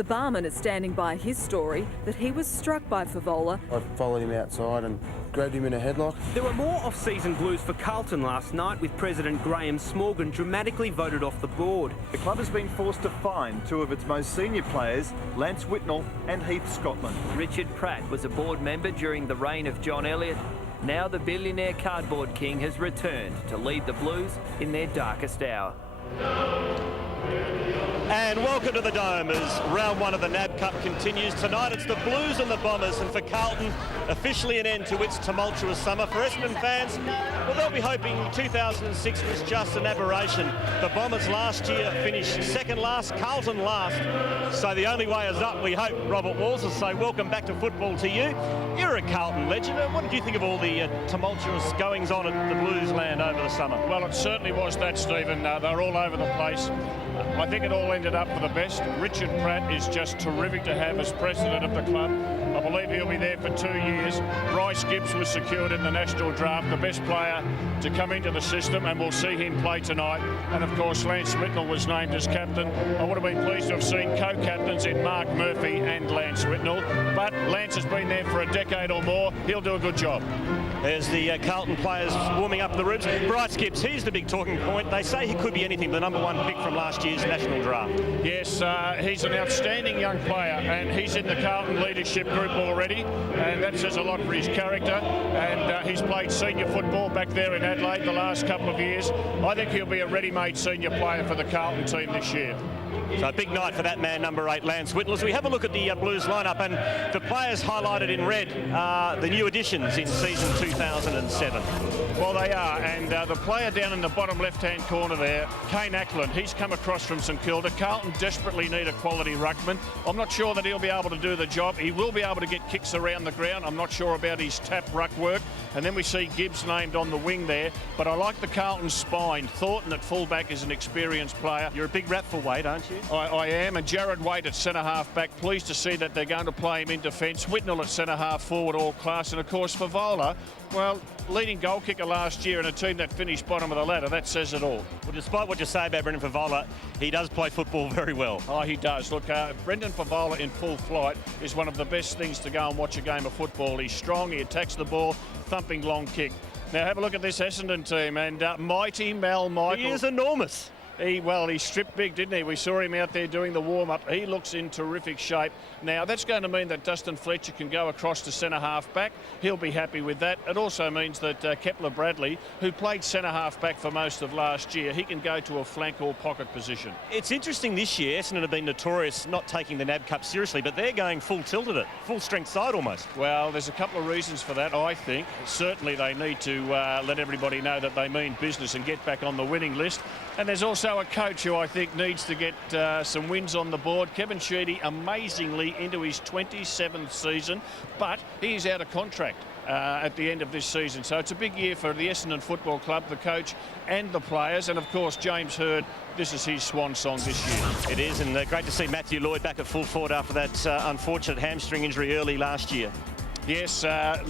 The barman is standing by his story that he was struck by Favola. I followed him outside and grabbed him in a headlock. There were more off-season blues for Carlton last night, with President Graham Smorgan dramatically voted off the board. The club has been forced to fine two of its most senior players, Lance Whitnell and Heath Scotland. Richard Pratt was a board member during the reign of John Elliott. Now the billionaire cardboard king has returned to lead the Blues in their darkest hour. And welcome to the Dome as round one of the NAB Cup continues. Tonight it's the Blues and the Bombers, and for Carlton, officially an end to its tumultuous summer. For Essendon fans, well, they'll be hoping 2006 was just an aberration. The Bombers last year finished second last, Carlton last. So the only way is up, we hope. Robert Walls will say welcome back to football to you. You're a Carlton legend. What did you think of all the tumultuous goings-on at the Blues land over the summer? Well, it certainly was that, Stephen. They're all over the place. I think it all ended up for the best. Richard Pratt is just terrific to have as president of the club. I believe he'll be there for 2 years. Bryce Gibbs was secured in the national draft, the best player to come into the system, and we'll see him play tonight. And of course, Lance Whitnell was named as captain. I would have been pleased to have seen co-captains in Mark Murphy and Lance Whitnell, but Lance has been there for a decade or more. He'll do a good job. There's the Carlton players warming up the ribs. Bryce Gibbs, he's the big talking point. They say he could be anything, the number one pick from last year's national draft. Yes, he's an outstanding young player, and he's in the Carlton leadership group already, and that says a lot for his character. And he's played senior football back there in Adelaide the last couple of years. I think he'll be a ready-made senior player for the Carlton team this year. So a big night for that man, number 8, Lance Whitnell. As we have a look at the Blues lineup, and the players highlighted in red are the new additions in season 2007. Well, they are, and the player down in the bottom left-hand corner there, Kane Ackland, he's come across from St Kilda. Carlton desperately need a quality ruckman. I'm not sure that he'll be able to do the job. He will be able to get kicks around the ground. I'm not sure about his tap ruck work. And then we see Gibbs named on the wing there. But I like the Carlton spine. Thornton at fullback is an experienced player. You're a big rat for Wade, aren't you? I am, and Jared Waite at centre-half back. Pleased to see that they're going to play him in defence. Whitnell at centre-half forward, all class. And, of course, Favola, well, leading goal kicker last year in a team that finished bottom of the ladder. That says it all. Well, despite what you say about Brendan Favola, he does play football very well. Oh, he does. Look, Brendan Favola in full flight is one of the best things to go and watch a game of football. He's strong, he attacks the ball, thumping long kick. Now, have a look at this Essendon team, and mighty Mal Michael. He is enormous. He stripped big, didn't he? We saw him out there doing the warm-up. He looks in terrific shape. Now, that's going to mean that Dustin Fletcher can go across to centre-half back. He'll be happy with that. It also means that Kepler Bradley, who played centre-half back for most of last year, he can go to a flank or pocket position. It's interesting this year, Essendon have been notorious not taking the NAB Cup seriously, but they're going full tilt at it, full-strength side almost. Well, there's a couple of reasons for that, I think. Certainly they need to let everybody know that they mean business and get back on the winning list. And there's also a coach who I think needs to get some wins on the board. Kevin Sheedy, amazingly into his 27th season, but he's out of contract at the end of this season. So it's a big year for the Essendon Football Club, the coach and the players. And, of course, James Hird, this is his swan song this year. It is, and great to see Matthew Lloyd back at full forward after that unfortunate hamstring injury early last year. Yes,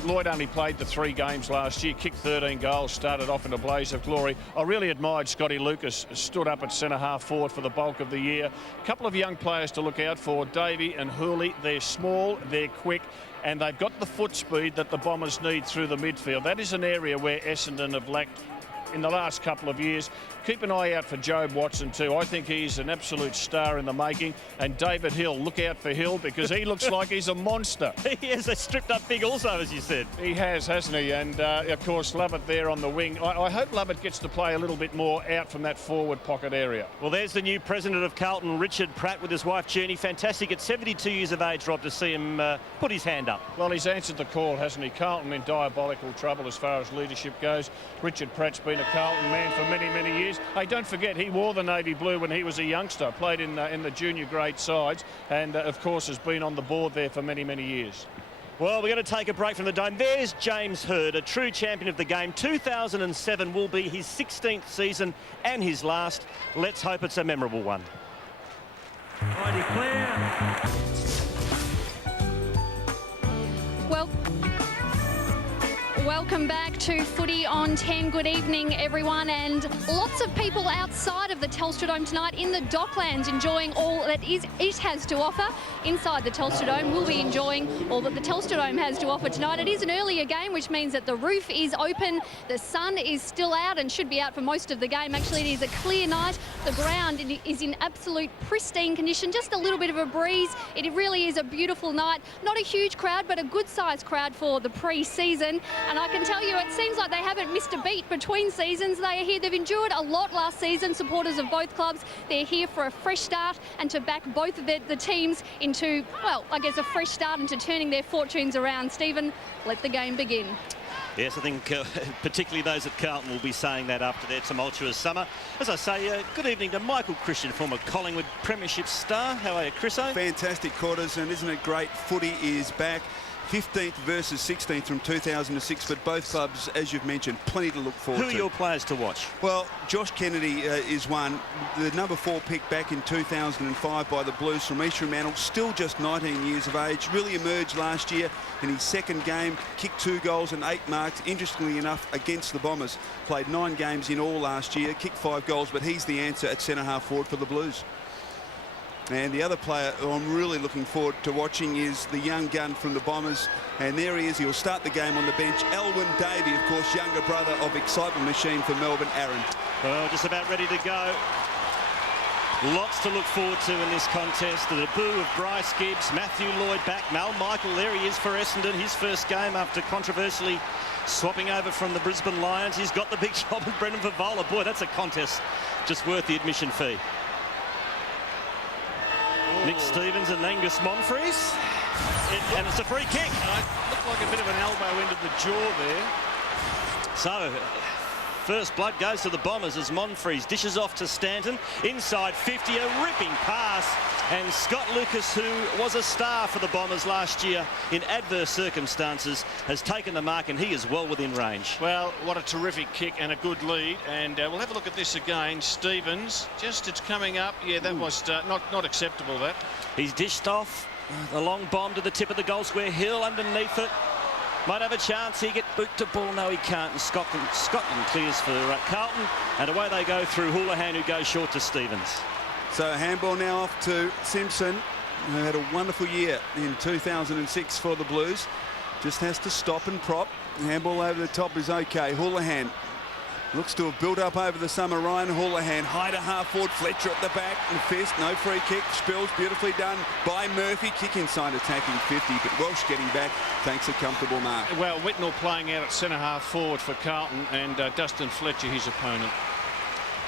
Lloyd only played the 3 games last year, kicked 13 goals, started off in a blaze of glory. I really admired Scotty Lucas, stood up at centre-half forward for the bulk of the year. A couple of young players to look out for, Davey and Hooley. They're small, they're quick, and they've got the foot speed that the Bombers need through the midfield. That is an area where Essendon have lacked in the last couple of years. Keep an eye out for Jobe Watson too. I think he's an absolute star in the making. And David Hill, look out for Hill because he looks like he's a monster. He has a stripped up big also, as you said. He has, hasn't he? And of course, Lovett there on the wing. I hope Lovett gets to play a little bit more out from that forward pocket area. Well, there's the new president of Carlton, Richard Pratt, with his wife Jeannie. Fantastic at 72 years of age, Rob, to see him put his hand up. Well, he's answered the call, hasn't he? Carlton in diabolical trouble as far as leadership goes. Richard Pratt's been a Carlton man for many, many years. Hey, don't forget, he wore the navy blue when he was a youngster, played in the junior grade sides, and of course has been on the board there for many, many years. Well, we're going to take a break from the Dome. There's James Hird, a true champion of the game. 2007 will be his 16th season and his last. Let's hope it's a memorable one. I declare. Well, welcome back to Footy on 10. Good evening, everyone, and lots of people outside of the Telstra Dome tonight in the Docklands enjoying all that it has to offer. Inside the Telstra Dome, we'll be enjoying all that the Telstra Dome has to offer tonight. It is an earlier game, which means that the roof is open, the sun is still out and should be out for most of the game. Actually, it is a clear night. The ground is in absolute pristine condition, just a little bit of a breeze. It really is a beautiful night. Not a huge crowd, but a good-sized crowd for the pre-season. And I can tell you, it seems like they haven't missed a beat between seasons. They are here. They've endured a lot last season, supporters of both clubs. They're here for a fresh start and to back both of the teams into, well, I guess a fresh start into turning their fortunes around. Stephen, let the game begin. Yes, I think particularly those at Carlton will be saying that after their tumultuous summer. As I say, good evening to Michael Christian, former Collingwood Premiership star. How are you, Chriso? Fantastic quarters, and isn't it great? Footy is back. 15th versus 16th from 2006, but both clubs, as you've mentioned, plenty to look forward to. Who are your players to watch? Well, Josh Kennedy is one. The number 4 pick back in 2005 by the Blues from East Fremantle, still just 19 years of age, really emerged last year in his second game, kicked 2 goals and 8 marks, interestingly enough, against the Bombers. Played 9 games in all last year, kicked 5 goals, but he's the answer at centre-half forward for the Blues. And the other player who I'm really looking forward to watching is the young gun from the Bombers. And there he is. He'll start the game on the bench. Elwyn Davey, of course, younger brother of excitement machine for Melbourne, Aaron. Well, just about ready to go. Lots to look forward to in this contest. The debut of Bryce Gibbs, Matthew Lloyd back, Mal Michael, there he is for Essendon, his first game after controversially swapping over from the Brisbane Lions. He's got the big job with Brendan Favola. Boy, that's a contest just worth the admission fee. Nick Stevens and Angus Monfries. And it's a free kick. Looked like a bit of an elbow into the jaw there. So, first blood goes to the Bombers as Monfries dishes off to Stanton. Inside 50, a ripping pass. And Scott Lucas, who was a star for the Bombers last year in adverse circumstances, has taken the mark, and he is well within range. Well, what a terrific kick and a good lead. And we'll have a look at this again. Stevens, it's coming up. Yeah, that was not acceptable, that. He's dished off the long bomb to the tip of the goal square. Hill underneath it. Might have a chance. He get boot to ball. No, he can't. And Scotland clears for Carlton. And away they go through Houlihan, who goes short to Stevens. So handball now off to Simpson, who had a wonderful year in 2006 for the Blues. Just has to stop and prop. Handball over the top is okay. Houlihan looks to have built up over the summer. Ryan Houlihan, high to half forward. Fletcher at the back and fist. No free kick. Spills beautifully done by Murphy. Kick inside attacking 50, but Welsh getting back. Thanks a comfortable mark. Well, Whitnell playing out at centre-half forward for Carlton, and Dustin Fletcher his opponent.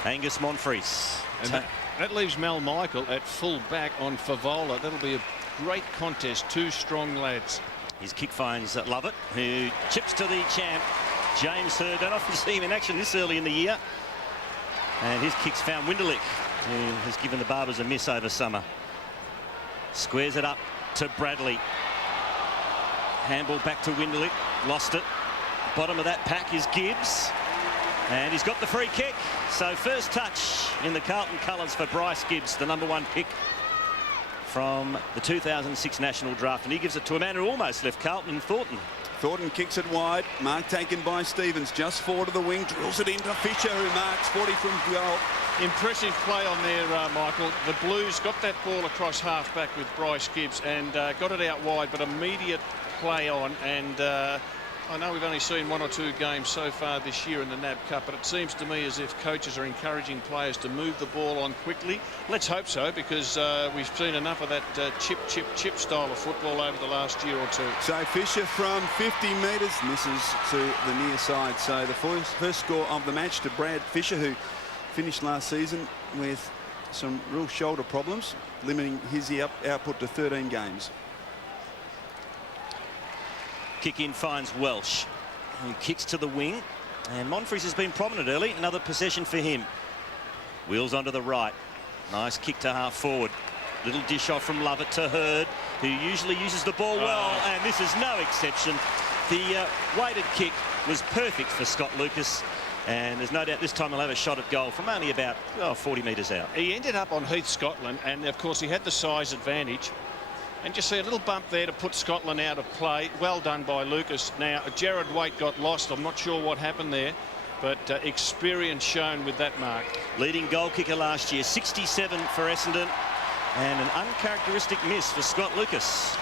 Angus Monfries. And that leaves Mal Michael at full back on Favola. That'll be a great contest. 2 strong lads. His kick finds Lovett, who chips to the champ, James Hird. Don't often see him in action this early in the year. And his kicks found Winderlick, who has given the Barbers a miss over summer. Squares it up to Bradley. Handball back to Winderlick. Lost it. Bottom of that pack is Gibbs. And he's got the free kick. So first touch in the Carlton colours for Bryce Gibbs, the number 1 pick from the 2006 national draft. And he gives it to a man who almost left Carlton in Thornton. Thornton kicks it wide. Mark taken by Stevens. Just forward of the wing. Drills it into Fisher, who marks 40 from goal. Impressive play on there, Michael. The Blues got that ball across half-back with Bryce Gibbs and got it out wide, but immediate play on. And I know we've only seen 1 or 2 games so far this year in the NAB Cup, but it seems to me as if coaches are encouraging players to move the ball on quickly. Let's hope so, because we've seen enough of that chip style of football over the last year or 2. So Fisher from 50 metres misses to the near side. So the first score of the match to Brad Fisher, who finished last season with some real shoulder problems, limiting his output to 13 games. Kick in finds Welsh, who kicks to the wing, and Monfries has been prominent early. Another possession for him. Wheels onto the right. Nice kick to half forward. Little dish off from Lovett to Hird, who usually uses the ball well, and this is no exception. The weighted kick was perfect for Scott Lucas, and there's no doubt this time he'll have a shot at goal from only about 40 metres out. He ended up on Heath Scotland, and of course he had the size advantage. And just see a little bump there to put Scotland out of play. Well done by Lucas. Now, Jared Waite got lost. I'm not sure what happened there, but experience shown with that mark. Leading goal kicker last year, 67 for Essendon, and an uncharacteristic miss for Scott Lucas.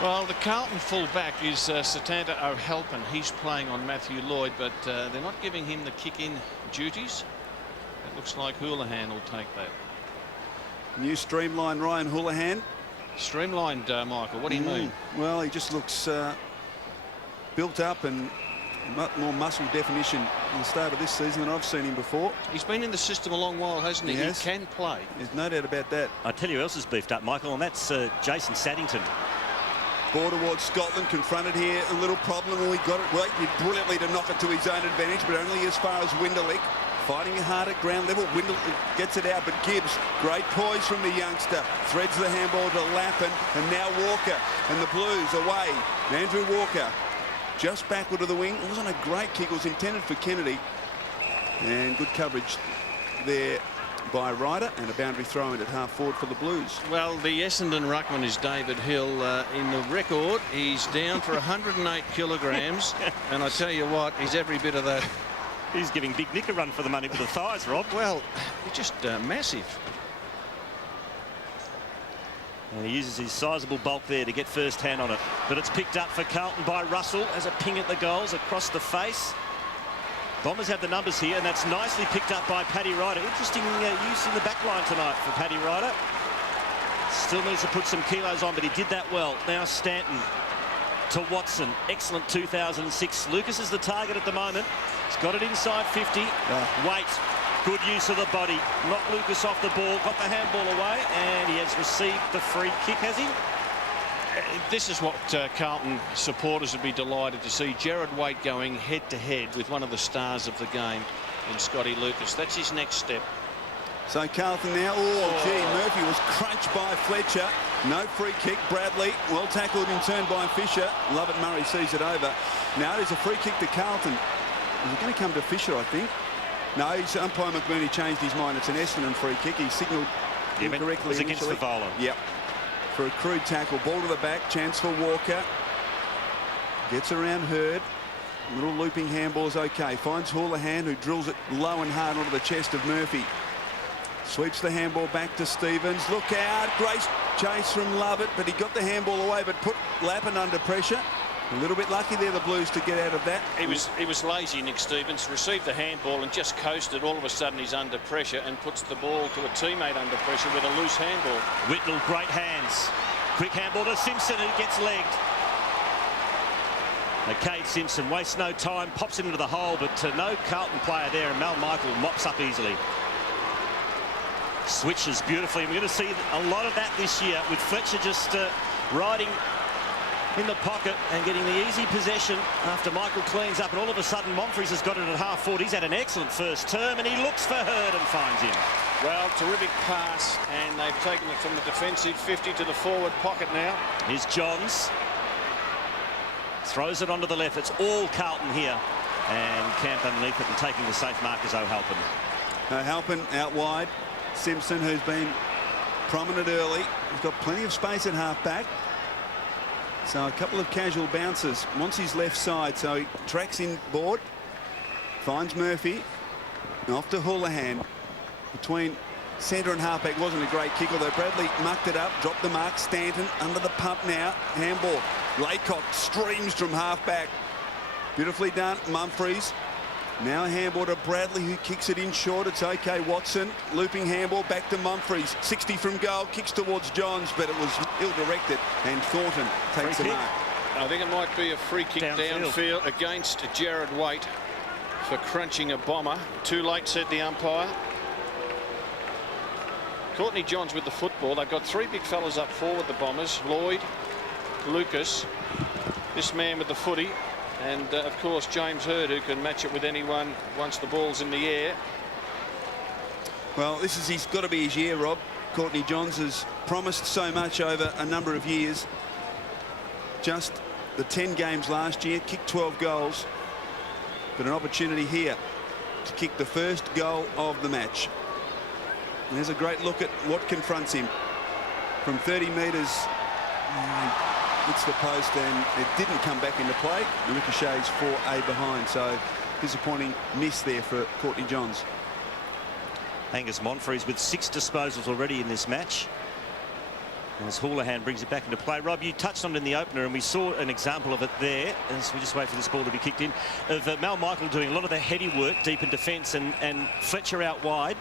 Well, the Carlton full-back is Satanta O'Halpin. He's playing on Matthew Lloyd, but they're not giving him the kick-in duties. It looks like Houlihan will take that. New streamlined Ryan Houlihan. Streamlined, Michael. What do you mean? Well, he just looks built up and more muscle definition at the start of this season than I've seen him before. He's been in the system a long while, hasn't he? Yes. He can play. There's no doubt about that. I tell you who else is beefed up, Michael, and that's Jason Saddington. Ball towards Scotland, confronted here, a little problem, and we got it right brilliantly to knock it to his own advantage, but only as far as Winderlick. Fighting hard at ground level. Windle gets it out, but Gibbs, great poise from the youngster, threads the handball to Lappin, and now Walker, and the Blues away. Andrew Walker just backward of the wing. It wasn't a great kick, it was intended for Kennedy, and good coverage there by Ryder, and a boundary throw in at half forward for the Blues. Well, the Essendon ruckman is David Hill. In the record, he's down for 108 kilograms, and I tell you what, he's every bit of that. He's giving Big Nick a run for the money with the thighs, Rob. Well, he's just massive. And he uses his sizable bulk there to get first hand on it. But it's picked up for Carlton by Russell as a ping at the goals across the face. Bombers have the numbers here, and that's nicely picked up by Paddy Ryder. Interesting use in the back line tonight for Paddy Ryder. Still needs to put some kilos on, but he did that well. Now Stanton to Watson. Excellent 2006. Lucas is the target at the moment. He's got it inside 50. Wait. Good use of the body. Knocked Lucas off the ball. Got the handball away. And he has received the free kick, has he? This is what Carlton supporters would be delighted to see. Jared Waite going head-to-head with one of the stars of the game in Scotty Lucas. That's his next step. So Carlton now, Murphy was crunched by Fletcher. No free kick. Bradley, well tackled in turn by Fisher. Lovett Murray sees it over. Now there's a free kick to Carlton. Is it going to come to Fisher, I think? No, umpire McBurney changed his mind. It's an Essendon free kick. He signalled incorrectly. It was against Favola. Yep. For a crude tackle. Ball to the back. Chance for Walker. Gets around Hurd. Little looping handball is okay. Finds Houlihan, who drills it low and hard onto the chest of Murphy. Sweeps the handball back to Stevens. Look out. Great chase from Lovett, but he got the handball away, but put Lappin under pressure. A little bit lucky there, the Blues, to get out of that. He was lazy, Nick Stevens. Received the handball and just coasted. All of a sudden, he's under pressure and puts the ball to a teammate under pressure with a loose handball. Whitnell, great hands. Quick handball to Simpson, who gets legged. Cade Simpson wastes no time, pops it into the hole, but no Carlton player there, and Mal Michael mops up easily. Switches beautifully. We're going to see a lot of that this year, with Fletcher just riding in the pocket and getting the easy possession after Michael cleans up, and all of a sudden Monfries has got it at half forward. He's had an excellent first term, and he looks for Hurd and finds him. Well, terrific pass, and they've taken it from the defensive 50 to the forward pocket now. Here's Johns. Throws it onto the left. It's all Carlton here. And Camp underneath it, and taking the safe mark is O'Halpin. O'Halpin out wide. Simpson, who's been prominent early. He's got plenty of space at half-back. So a couple of casual bounces. Wants his left side, so he tracks in board. Finds Murphy. Off to Houlihan. Between centre and halfback. Wasn't a great kick, although Bradley mucked it up. Dropped the mark. Stanton under the pump now. Handball. Laycock streams from halfback. Beautifully done. Mumfries. Now a handball to Bradley, who kicks it in short. It's okay. Watson, looping handball back to Mumfries. 60 from goal, kicks towards Johns, but it was ill-directed, and Thornton takes a mark. I think it might be a free kick downfield against Jared Waite for crunching a bomber. Too late, said the umpire. Courtney Johns with the football. They've got three big fellas up forward, the Bombers. Lloyd, Lucas, this man with the footy, and of course James Hurd, who can match it with anyone once the ball's in the air. Well, he's got to be his year, Rob. Courtney Johns has promised so much over a number of years. Just the 10 games last year, kicked 12 goals, but an opportunity here to kick the first goal of the match. And there's a great look at what confronts him. From 30 metres hits the post and it didn't come back into play. The ricochets 4A behind, so disappointing miss there for Courtney Johns. Angus Monfries with 6 disposals already in this match. As Houlihan brings it back into play. Rob, you touched on it in the opener, and we saw an example of it there, as we just wait for this ball to be kicked in, of Mal Michael doing a lot of the heady work deep in defence, and Fletcher out wide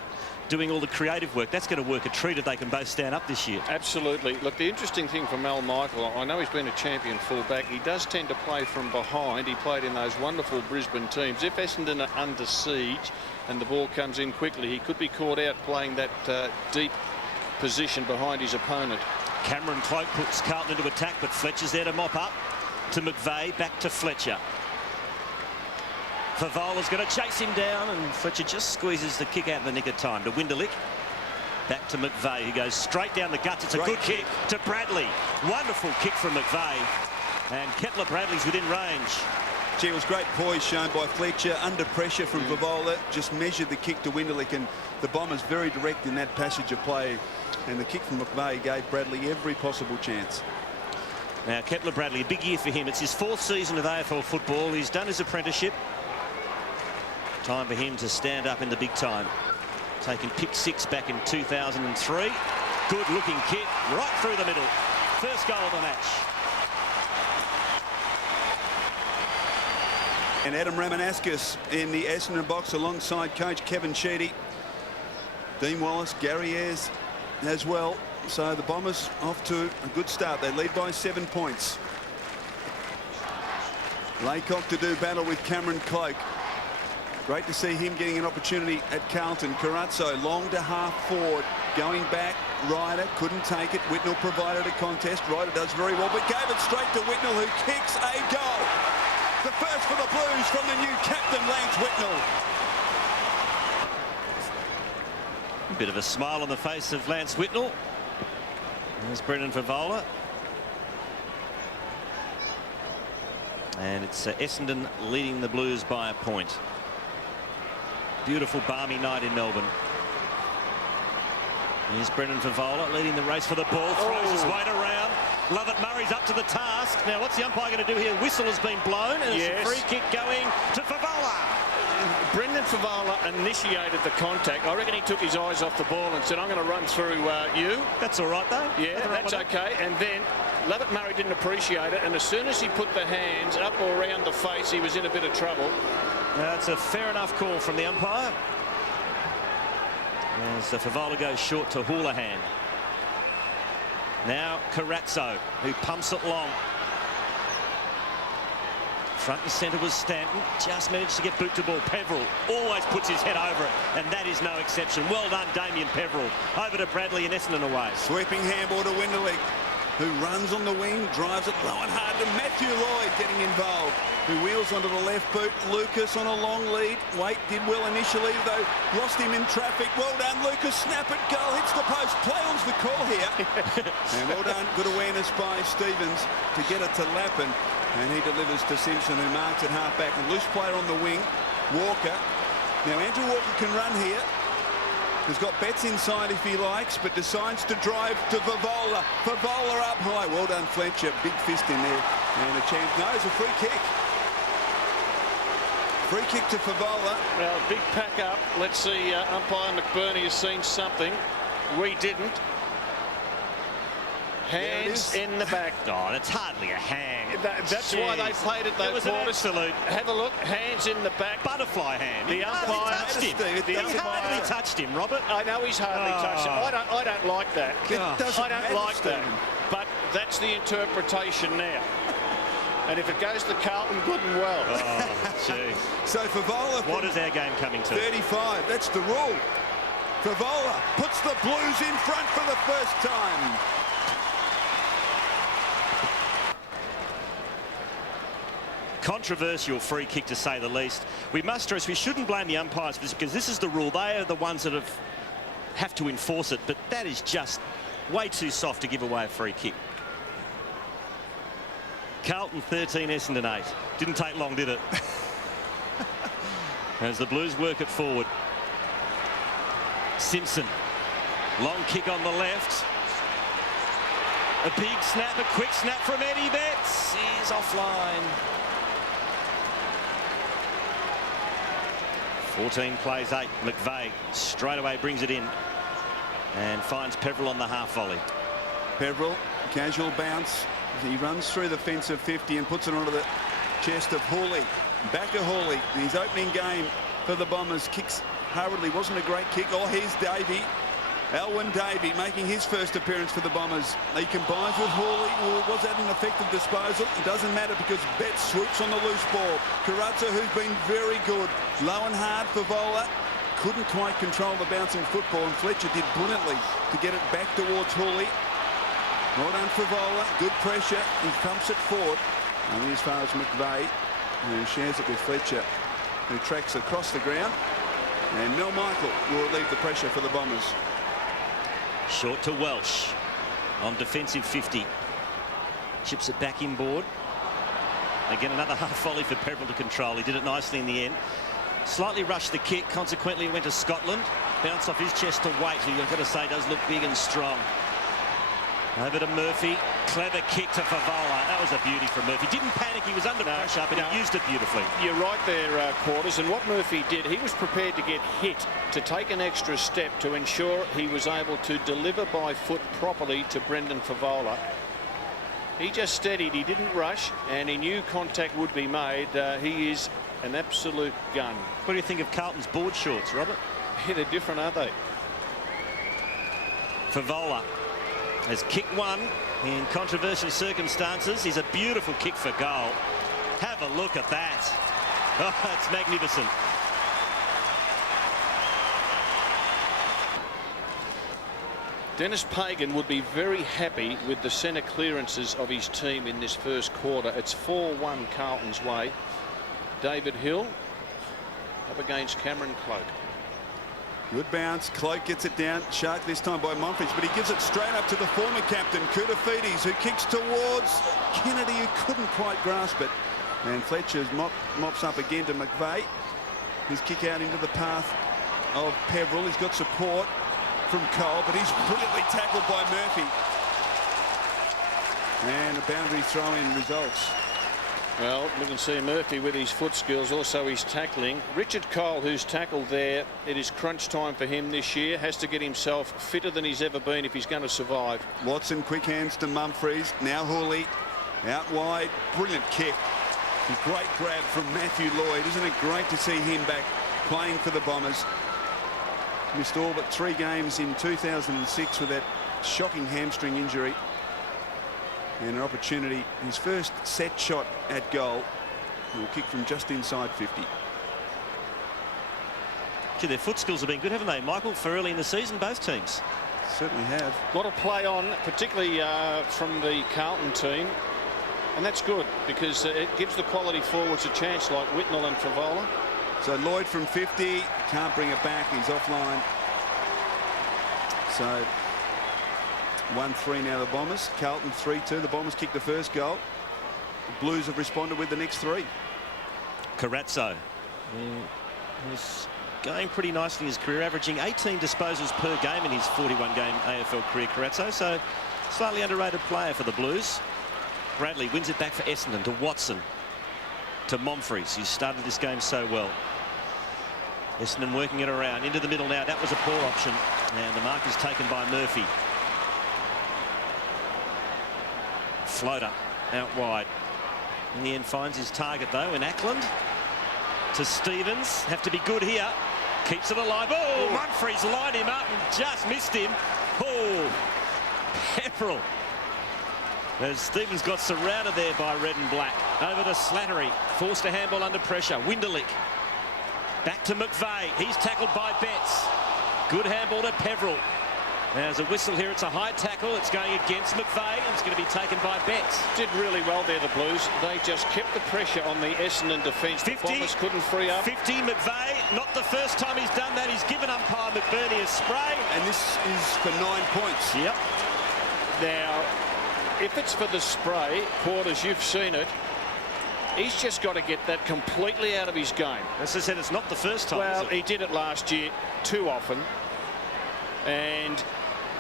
doing all the creative work. That's going to work a treat if they can both stand up this year. Absolutely. Look, the interesting thing for Mal Michael, I know he's been a champion fullback. He does tend to play from behind. He played in those wonderful Brisbane teams. If Essendon are under siege and the ball comes in quickly, he could be caught out playing that deep position behind his opponent. Cameron Cloak puts Carlton into attack, but Fletcher's there to mop up. To McVeigh, back to Fletcher. Favola's going to chase him down, and Fletcher just squeezes the kick out in the nick of time to Winderlick. Back to McVeigh, who goes straight down the guts. It's a good kick to Bradley. Wonderful kick from McVeigh. And Kettler Bradley's within range. Gee, it was great poise shown by Fletcher. Under pressure from Favola. Just measured the kick to Winderlick, and the Bombers very direct in that passage of play. And the kick from McVeigh gave Bradley every possible chance. Now, Kettler Bradley, a big year for him. It's his 4th season of AFL football. He's done his apprenticeship. Time for him to stand up in the big time. Taking pick 6 back in 2003. Good looking kick right through the middle. First goal of the match. And Adam Ramanauskas in the Essendon box alongside coach Kevin Sheedy. Dean Wallace, Gary Ayres as well. So the Bombers off to a good start. They lead by 7 points. Laycock to do battle with Cameron Cloak. Great to see him getting an opportunity at Carlton. Carazzo long to half forward. Going back, Ryder couldn't take it. Whitnell provided a contest. Ryder does very well, but gave it straight to Whitnell, who kicks a goal. The first for the Blues from the new captain, Lance Whitnell. A bit of a smile on the face of Lance Whitnell. There's Brendan Favola. And it's Essendon leading the Blues by a point. Beautiful balmy night in Melbourne. Here's Brendan Favola leading the race for the ball. Throws his weight around. Lovett Murray's up to the task. Now what's the umpire going to do here? Whistle has been blown, and it's a free kick going to Favola. Brendan Favola initiated the contact. I reckon he took his eyes off the ball and said, I'm going to run through you. That's all right, though. Yeah, that's okay. And then Lovett Murray didn't appreciate it. And as soon as he put the hands up or around the face, he was in a bit of trouble. That's a fair enough call from the umpire. As Favola goes short to Houlihan. Now Carazzo, who pumps it long. Front and centre was Stanton. Just managed to get boot to ball. Peveril always puts his head over it, and that is no exception. Well done, Damien Peveril. Over to Bradley and Essendon away. Sweeping handball to Winderlick, who runs on the wing, drives it low and hard to Matthew Lloyd getting involved, who wheels onto the left boot. Lucas on a long lead. Waite did well initially, though lost him in traffic. Well done, Lucas. Snap it, goal, hits the post. Play on's the call here. And well done, good awareness by Stevens to get it to Lappin. And he delivers to Simpson, who marks at half-back. A loose player on the wing, Walker. Now, Andrew Walker can run here. He's got Betts inside if he likes, but decides to drive to Favola. Favola up high. Well done, Fletcher. Big fist in there. And a chance. No, it's a free kick. Free kick to Favola. Well, big pack up. Let's see, umpire McBurney has seen something. We didn't. Hands in the back. Oh, that's hardly a hand. That's why they played it, though. It was an absolute. Have a look. Hands in the back. Butterfly hand. The umpire touched him. He hardly touched him, Robert. I know he's hardly touched him. I don't like that. I don't like that. But that's the interpretation now. And if it goes to Carlton, good and well. Oh, gee. So Favola. What is our game coming to? 35. That's the rule. Favola puts the Blues in front for the first time. Controversial free kick, to say the least. We must stress we shouldn't blame the umpires for this, because this is the rule. They are the ones that have to enforce it, but that is just way too soft to give away a free kick. Carlton 13, Essendon 8. Didn't take long, did it? As the Blues work it forward. Simpson, long kick on the left. A big snap, a quick snap from Eddie Betts. He's offline. 14 plays 8. McVeigh straight away brings it in and finds Peverill on the half volley. Peverill, casual bounce. He runs through the fence of 50 and puts it onto the chest of Hawley. Back to Hawley. His opening game for the Bombers. Kicks hurriedly. Wasn't a great kick. Oh, here's Davey. Alwyn Davey making his first appearance for the Bombers. He combines with Hawley. Well, was that an effective disposal? It doesn't matter because Betts swoops on the loose ball. Carrazzo, who's been very good. Low and hard for Vola. Couldn't quite control the bouncing football, and Fletcher did brilliantly to get it back towards Hawley. Well done for Vola. Good pressure. He pumps it forward. Only as far as McVeigh, who shares it with Fletcher, who tracks across the ground. And Mel Michael will relieve the pressure for the Bombers. Short to Welsh on defensive 50. Chips it back inboard. Again, another half volley for Peverill to control. He did it nicely in the end. Slightly rushed the kick. Consequently, it went to Scotland. Bounced off his chest to Waite, who you've got to say does look big and strong. Over to Murphy. Clever kick to Favola. That was a beauty from Murphy. Didn't panic. He was under pressure, but he used it beautifully. You're right there, Quarters. And what Murphy did, he was prepared to get hit to take an extra step to ensure he was able to deliver by foot properly to Brendan Favola. He just steadied. He didn't rush, and he knew contact would be made. He is an absolute gun. What do you think of Carlton's board shorts, Robert? Yeah, they're different, aren't they? Favola has kicked one in controversial circumstances. Is a beautiful kick for goal. Have a look at that. Oh, it's magnificent. Dennis Pagan would be very happy with the centre clearances of his team in this first quarter. It's 4-1 Carlton's way. David Hill up against Cameron Cloak. Good bounce. Cloak gets it down. Shark this time by Monfridge, but he gives it straight up to the former captain, Koutafidis, who kicks towards Kennedy, who couldn't quite grasp it. And Fletcher mops up again to McVeigh. His kick out into the path of Peverill. He's got support from Cole, but he's brilliantly tackled by Murphy. And a boundary throw-in results. Well, we can see Murphy with his foot skills, also his tackling. Richard Cole, who's tackled there, it is crunch time for him this year. Has to get himself fitter than he's ever been if he's going to survive. Watson, quick hands to Mumfries. Now Hawley out wide. Brilliant kick. A great grab from Matthew Lloyd. Isn't it great to see him back playing for the Bombers? Missed all but 3 games in 2006 with that shocking hamstring injury. And an opportunity, his first set shot at goal. He'll kick from just inside 50. Gee, their foot skills have been good, haven't they, Michael, for early in the season, both teams? Certainly have. A lot of play on, particularly from the Carlton team. And that's good because it gives the quality forwards a chance, like Whitnell and Favola. So Lloyd from 50, can't bring it back, he's offline. So 1-3 now the Bombers. Carlton 3-2. The Bombers kicked the first goal. The Blues have responded with the next 3. Carrazzo was going pretty nicely in his career, averaging 18 disposals per game in his 41-game AFL career, Carrazzo. So slightly underrated player for the Blues. Bradley wins it back for Essendon to Watson to Monfries, who started this game so well. Essendon working it around into the middle now. That was a poor option, and the mark is taken by Murphy. Floater out wide. In the end finds his target though in Ackland. To Stevens. Have to be good here. Keeps it alive. Oh, Mumfries lined him up and just missed him. Oh, Peverill. As Stevens got surrounded there by red and black. Over to Slattery. Forced a handball under pressure. Winderlich. Back to McVeigh. He's tackled by Betts. Good handball to Peverill. There's a whistle here. It's a high tackle. It's going against McVeigh, and it's going to be taken by Betts. Did really well there, the Blues. They just kept the pressure on the Essendon defence. The Bombers couldn't free up. 50, McVeigh. Not the first time he's done that. He's given umpire McBurney a spray. And this is for 9 points. Yep. Now, if it's for the spray, Quarters, you've seen it. He's just got to get that completely out of his game. As I said, it's not the first time. Well, he did it last year too often. And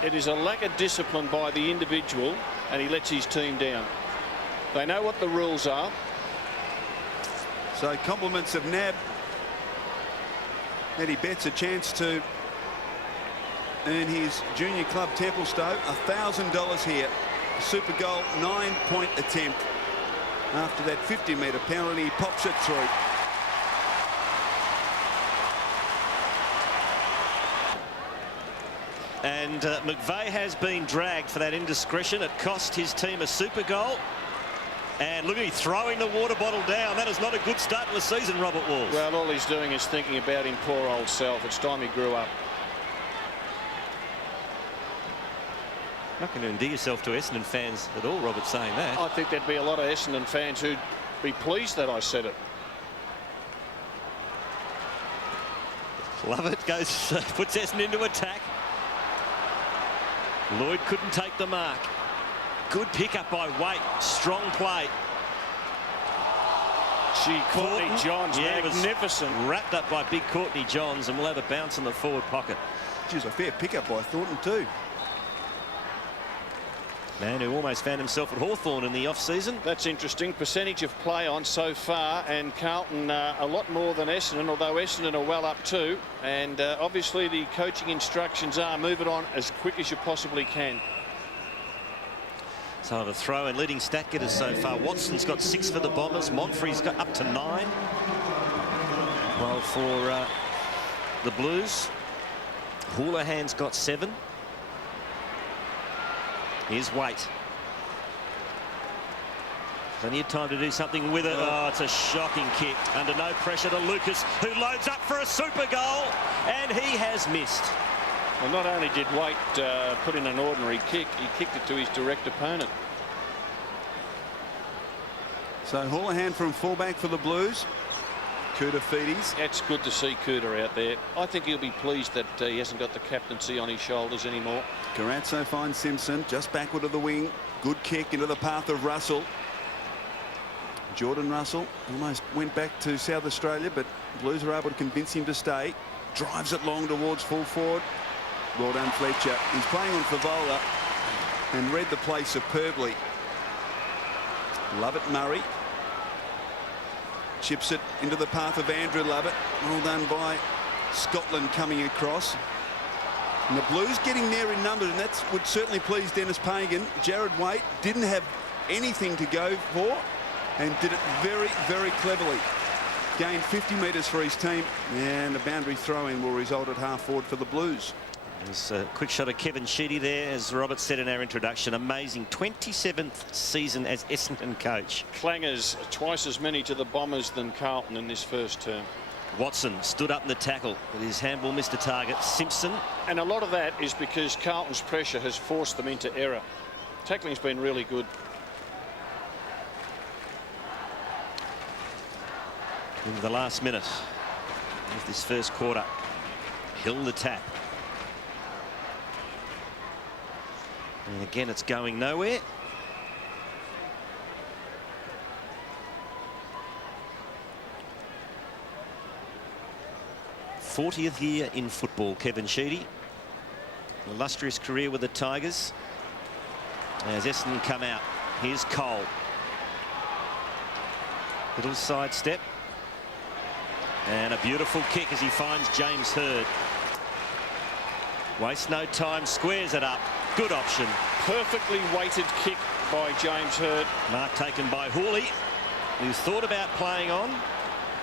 It is a lack of discipline by the individual, and he lets his team down. They know what the rules are. So compliments of NAB. Eddie Betts a chance to earn his junior club Templestowe $1,000 here. Super goal, 9-point attempt. After that 50-metre penalty, he pops it through. And McVeigh has been dragged for that indiscretion. It cost his team a super goal. And look at him throwing the water bottle down. That is not a good start to the season, Robert Walls. Well, all he's doing is thinking about him poor old self. It's time he grew up. Not going to endear yourself to Essendon fans at all, Robert, saying that. I think there'd be a lot of Essendon fans who'd be pleased that I said it. Love it. Goes, puts Essendon into attack. Lloyd couldn't take the mark. Good pickup by Waite. Strong play. Gee, Courtney Johns, magnificent. Wrapped up by big Courtney Johns, and will have a bounce in the forward pocket. Geez, a fair pickup by Thornton too. Man who almost found himself at Hawthorn in the off-season. That's interesting. Percentage of play on so far, and Carlton a lot more than Essendon, although Essendon are well up too. And obviously the coaching instructions are move it on as quick as you possibly can. So the throw and leading stat getters so far. Watson's got 6 for the Bombers. Monfrey's got up to 9. While for the Blues, Houlihan's got 7. Here's Waite. Plenty of time to do something with it. Oh, it's a shocking kick. Under no pressure to Lucas, who loads up for a super goal, and he has missed. Well, not only did Waite put in an ordinary kick, he kicked it to his direct opponent. So Houlihan from fullback for the Blues. Kuda Feedes. It's good to see Kuda out there. I think he'll be pleased that he hasn't got the captaincy on his shoulders anymore. Carazzo finds Simpson just backward of the wing. Good kick into the path of Russell. Jordan Russell almost went back to South Australia, but Blues were able to convince him to stay. Drives it long towards full forward. Well done, Fletcher. He's playing on Favola and read the play superbly. Lovett Murray. Chips it into the path of Andrew Lovett. Well done by Scotland coming across. And the Blues getting there in numbers, and that would certainly please Dennis Pagan. Jared Waite didn't have anything to go for and did it very, very cleverly. Gained 50 metres for his team, and a boundary throw-in will result at half-forward for the Blues. There's a quick shot of Kevin Sheedy there, as Robert said in our introduction. Amazing 27th season as Essendon coach. Clangers twice as many to the Bombers than Carlton in this first term. Watson stood up in the tackle, but his handball missed a target. Simpson. And a lot of that is because Carlton's pressure has forced them into error. Tackling's been really good. In the last minute of this first quarter, Hill the tap. And again, it's going nowhere. '40th year in football, Kevin Sheedy. Illustrious career with the Tigers. As Essendon come out, here's Cole. Little side step. And a beautiful kick as he finds James Hird. Wastes no time, squares it up. Good option. Perfectly weighted kick by James Hird. Mark taken by Hooley, who thought about playing on.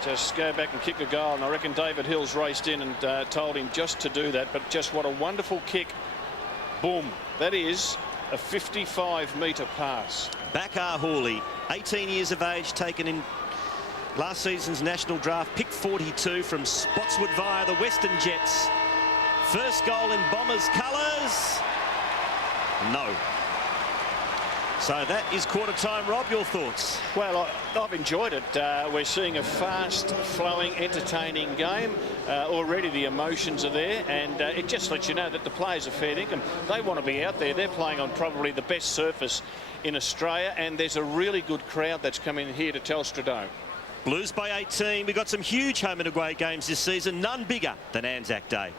Just go back and kick a goal, and I reckon David Hills raced in and told him just to do that. But just what a wonderful kick. Boom. That is a 55-metre pass. Bakar Hooley, 18 years of age, taken in last season's national draft, pick 42 from Spotswood via the Western Jets. First goal in Bombers colours. No. So that is quarter time. Rob, your thoughts? Well, I've enjoyed it. We're seeing a fast-flowing, entertaining game. Already the emotions are there, and it just lets you know that the players are fair dinkum. They want to be out there. They're playing on probably the best surface in Australia, and there's a really good crowd that's coming here to Telstra Dome. Blues by 18. We've got some huge home and away games this season, none bigger than Anzac Day.